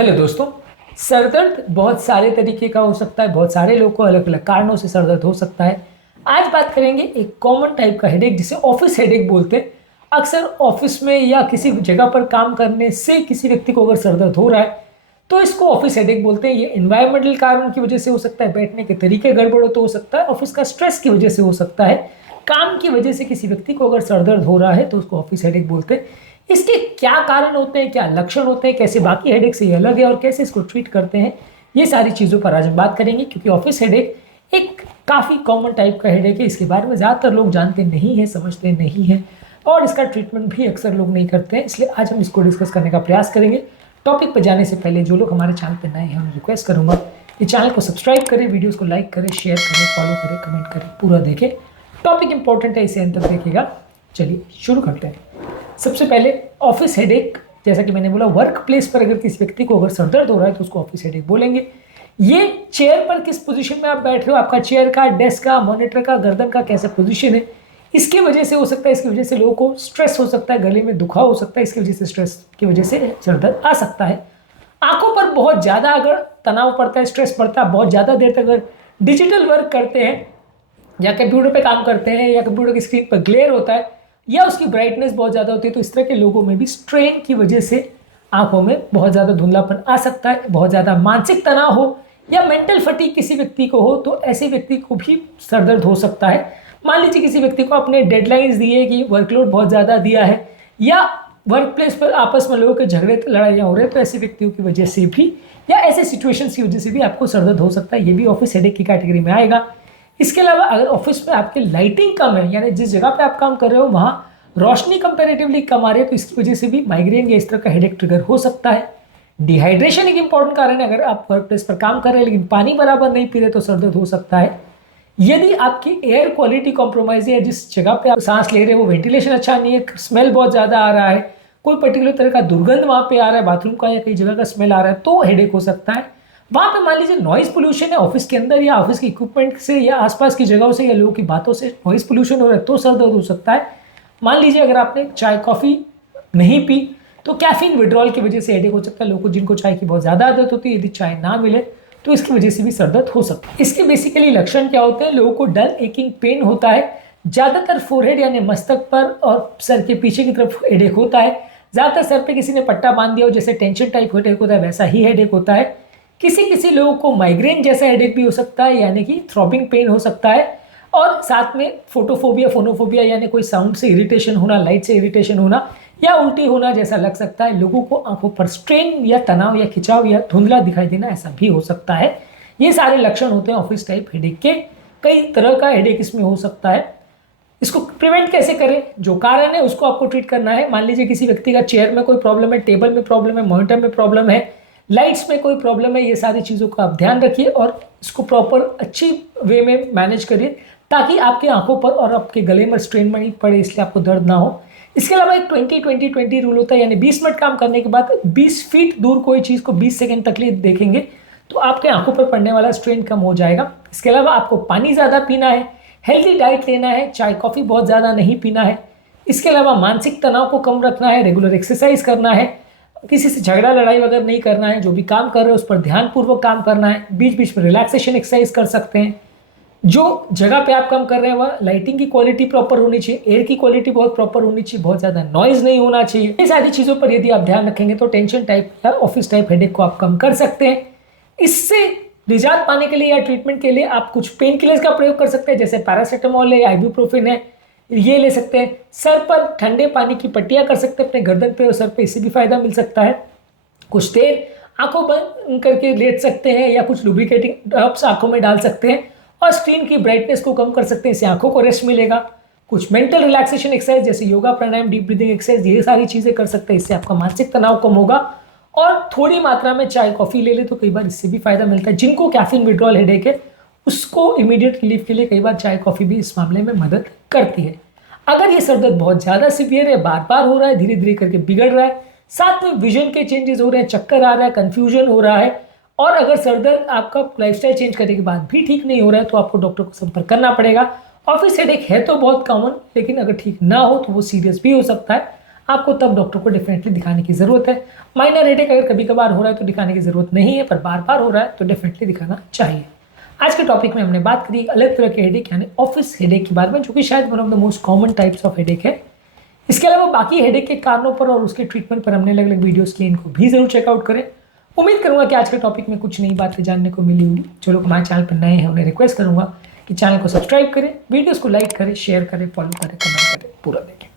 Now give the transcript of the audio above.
Hello दोस्तों। Sir दर्द बहुत सारे तरीके का हो सकता है, बहुत सारे लोगों को अलग अलग कारणों से सर दर्द हो सकता है। आज बात करेंगे एक कॉमन टाइप का हेडेक जिसे ऑफिस हेडेक बोलते हैं। अक्सर ऑफिस में या किसी जगह पर काम करने से किसी व्यक्ति को अगर सर दर्द हो रहा है तो इसको ऑफिस हेडेक बोलते हैं। ये इन्वायरमेंटल कारण की वजह से हो सकता है, बैठने के तरीके गड़बड़ हो तो हो सकता है, ऑफिस का स्ट्रेस की वजह से हो सकता है, काम की वजह से किसी व्यक्ति को अगर सर दर्द हो रहा है तो उसको ऑफिस हेडेक बोलते हैं। इसके क्या कारण होते हैं, क्या लक्षण होते हैं, कैसे बाकी हेडेक से ये अलग है और कैसे इसको ट्रीट करते हैं, ये सारी चीज़ों पर आज हम बात करेंगे। क्योंकि ऑफिस हेडेक एक काफ़ी कॉमन टाइप का हेडेक है, इसके बारे में ज़्यादातर लोग जानते नहीं हैं, समझते नहीं हैं और इसका ट्रीटमेंट भी अक्सर लोग नहीं करते हैं। इसलिए आज हम इसको डिस्कस करने का प्रयास करेंगे। टॉपिक पर जाने से पहले जो लोग हमारे चैनल पर नए हैं उन्हें रिक्वेस्ट करूँगा कि चैनल को सब्सक्राइब करें, वीडियोज़ को लाइक करें, शेयर करें, फॉलो करें, कमेंट करें, पूरा देखें। टॉपिक इंपॉर्टेंट है, इसे अंत तक देखिएगा। चलिए शुरू करते हैं। सबसे पहले ऑफिस हेडेक, जैसा कि मैंने बोला, वर्क प्लेस पर अगर किसी व्यक्ति को अगर सर दर्द हो रहा है तो उसको ऑफिस हेडेक बोलेंगे। ये चेयर पर किस पोजीशन में आप बैठ रहे हो, आपका चेयर का, डेस्क का, मॉनिटर का, गर्दन का कैसा पोजीशन है, इसकी वजह से हो सकता है। इसकी वजह से लोगों को स्ट्रेस हो सकता है, गले में दुखाव हो सकता है, इसकी वजह से स्ट्रेस की वजह से सर दर्द आ सकता है। आंखों पर बहुत ज़्यादा अगर तनाव पड़ता है, स्ट्रेस पड़ता है, बहुत ज़्यादा देर तक अगर डिजिटल वर्क करते हैं या कंप्यूटर पे काम करते हैं या कंप्यूटर की स्क्रीन पर ग्लेयर होता है या उसकी ब्राइटनेस बहुत ज़्यादा होती है, तो इस तरह के लोगों में भी स्ट्रेन की वजह से आंखों में बहुत ज़्यादा धुंधलापन आ सकता है। बहुत ज़्यादा मानसिक तनाव हो या मेंटल फटीग किसी व्यक्ति को हो तो ऐसे व्यक्ति को भी सर दर्द हो सकता है। मान लीजिए किसी व्यक्ति को अपने डेडलाइंस दिए कि वर्कलोड बहुत ज़्यादा दिया है या वर्क प्लेस पर आपस में लोगों के झगड़े लड़ाइयाँ हो रहे हैं, तो ऐसे व्यक्तियों की वजह से भी या ऐसे सिचुएशंस की वजह से भी आपको सर दर्द हो सकता है। ये भी ऑफिस हेडेक की कैटेगरी में आएगा। इसके अलावा अगर ऑफिस में आपकी लाइटिंग कम है, यानी जिस जगह पे आप काम कर रहे हो वहाँ रोशनी कंपैरेटिवली कम आ रही है, तो इसकी वजह से भी माइग्रेन या इस तरह का हेडेक ट्रिगर हो सकता है। डिहाइड्रेशन एक इंपॉर्टेंट कारण है। अगर आप वर्क प्लेस पर काम कर रहे हैं लेकिन पानी बराबर नहीं पी रहे तो सर दर्द हो सकता है। यदि आपकी एयर क्वालिटी कॉम्प्रोमाइज है, जिस जगह पे आप सांस ले रहे हो वो वेंटिलेशन अच्छा नहीं है, स्मेल बहुत ज़्यादा आ रहा है, कोई पर्टिकुलर तरह का दुर्गंध वहाँ पे आ रहा है, बाथरूम का या कई जगह का स्मेल आ रहा है, तो हेडेक हो सकता है। वहाँ पे मान लीजिए नॉइज पोल्यूशन है ऑफिस के अंदर या ऑफिस के इक्विपमेंट से या आसपास की जगहों से या लोगों की बातों से नॉइज पोल्यूशन हो रहा है तो सर दर्द हो सकता है। मान लीजिए अगर आपने चाय कॉफ़ी नहीं पी तो कैफीन विड्रॉल की वजह से हेडेक हो सकता है। लोगों को जिनको चाय की बहुत ज़्यादा आदत होती है, यदि चाय ना मिले तो इसकी वजह से भी सर दर्द हो सकता है। इसके बेसिकली लक्षण क्या होते हैं? लोगों को डल एकिंग पेन होता है, ज़्यादातर फोरहेड यानी मस्तक पर और सर के पीछे की तरफ हेडेक होता है। ज़्यादातर सर पे किसी ने पट्टा बांध दिया हो, जैसे टेंशन टाइप हेडेक होता है वैसा ही हेडेक होता है। किसी किसी लोगों को माइग्रेन जैसा हेडेक भी हो सकता है, यानी कि थ्रॉबिंग पेन हो सकता है। और साथ में फोटोफोबिया, फोनोफोबिया यानी कोई साउंड से इरिटेशन होना, लाइट से इरिटेशन होना या उल्टी होना जैसा लग सकता है। लोगों को आंखों पर स्ट्रेन या तनाव या खिंचाव या धुंधला दिखाई देना, ऐसा भी हो सकता है। ये सारे लक्षण होते हैं ऑफिस टाइप हेडेक के। कई तरह का हेडेक इसमें हो सकता है। इसको प्रिवेंट कैसे करें? जो कारण है उसको आपको ट्रीट करना है। मान लीजिए किसी व्यक्ति का चेयर में कोई प्रॉब्लम है, टेबल में प्रॉब्लम है, मॉनिटर में प्रॉब्लम है, लाइट्स में कोई प्रॉब्लम है, ये सारी चीज़ों का आप ध्यान रखिए और इसको प्रॉपर अच्छी वे में मैनेज करिए ताकि आपकी आंखों पर और आपके गले में स्ट्रेन नहीं पड़े, इसलिए आपको दर्द ना हो। इसके अलावा एक 20-20-20 रूल होता है, यानी 20 मिनट काम करने के बाद 20 फीट दूर कोई चीज़ को 20 सेकेंड तक लिए देखेंगे तो आपके आंखों पर पड़ने वाला स्ट्रेन कम हो जाएगा। इसके अलावा आपको पानी ज़्यादा पीना है, हेल्दी डाइट लेना है, चाय कॉफ़ी बहुत ज़्यादा नहीं पीना है। इसके अलावा मानसिक तनाव को कम रखना है, रेगुलर एक्सरसाइज करना है, किसी से झगड़ा लड़ाई वगैरह नहीं करना है, जो भी काम कर रहे हो उस पर ध्यानपूर्वक काम करना है, बीच बीच में रिलैक्सेशन एक्सरसाइज कर सकते हैं। जो जगह पे आप काम कर रहे हैं वहाँ लाइटिंग की क्वालिटी प्रॉपर होनी चाहिए, एयर की क्वालिटी बहुत प्रॉपर होनी चाहिए, बहुत ज़्यादा नॉइज नहीं होना चाहिए। ये सारी चीज़ों पर यदि आप ध्यान रखेंगे तो टेंशन टाइप या ऑफिस टाइप हेडेक को आप कम कर सकते हैं। इससे निजात पाने के लिए या ट्रीटमेंट के लिए आप कुछ पेन किलर्स का प्रयोग कर सकते हैं, जैसे पैरासीटामोल है या आइबुप्रोफेन है, ये ले सकते हैं। सर पर ठंडे पानी की पट्टियाँ कर सकते हैं अपने गर्दन पे और सर पे, इससे भी फायदा मिल सकता है। कुछ देर आंखों बंद करके लेट सकते हैं या कुछ लुब्रिकेटिंग ड्रॉप्स आंखों में डाल सकते हैं और स्क्रीन की ब्राइटनेस को कम कर सकते हैं, इससे आंखों को रेस्ट मिलेगा। कुछ मेंटल रिलैक्सेशन एक्सरसाइज जैसे योगा, प्राणायाम, डीप ब्रीदिंग एक्सरसाइज, ये सारी चीज़ें कर सकते हैं, इससे आपका मानसिक तनाव कम होगा। और थोड़ी मात्रा में चाय कॉफ़ी ले ले तो कई बार इससे भी फायदा मिलता है। जिनको कैफीन विड्रॉल हेडेक है उसको इमीडिएट रिलीफ के लिए कई बार चाय कॉफ़ी भी इस मामले में मदद करती है। अगर ये सर दर्द बहुत ज़्यादा सीवियर है, बार बार हो रहा है, धीरे धीरे करके बिगड़ रहा है, साथ में विजन के चेंजेस हो रहे हैं, चक्कर आ रहा है, कंफ्यूजन हो रहा है और अगर सर दर्द आपका लाइफस्टाइल चेंज करने के बाद भी ठीक नहीं हो रहा है तो आपको डॉक्टर को संपर्क करना पड़ेगा। ऑफिस हेडेक है तो बहुत कॉमन, लेकिन अगर ठीक ना हो तो वो सीरियस भी हो सकता है। आपको तब डॉक्टर को डेफिनेटली दिखाने की ज़रूरत है। माइनर हेडेक अगर कभी कभार हो रहा है तो दिखाने की ज़रूरत नहीं है, पर बार बार हो रहा है तो डेफिनेटली दिखाना चाहिए। आज के टॉपिक में हमने बात करी अलग तरह के हेडेक यानी ऑफिस हेडेक के बारे में, जो कि शायद one of the most common types of headache है। इसके अलावा बाकी हेडेक के कारणों पर और उसके ट्रीटमेंट पर हमने अलग अलग वीडियोस किए, इनको भी जरूर चेकआउट करें। उम्मीद करूंगा कि आज के टॉपिक में कुछ नई बातें जानने को मिली होगी। जो लोग हमारे चैनल पर नए हैं उन्हें रिक्वेस्ट करूंगा कि चैनल को सब्सक्राइब करें, वीडियोस को लाइक करें, शेयर करें, फॉलो करें, कमेंट करें, पूरा देखें।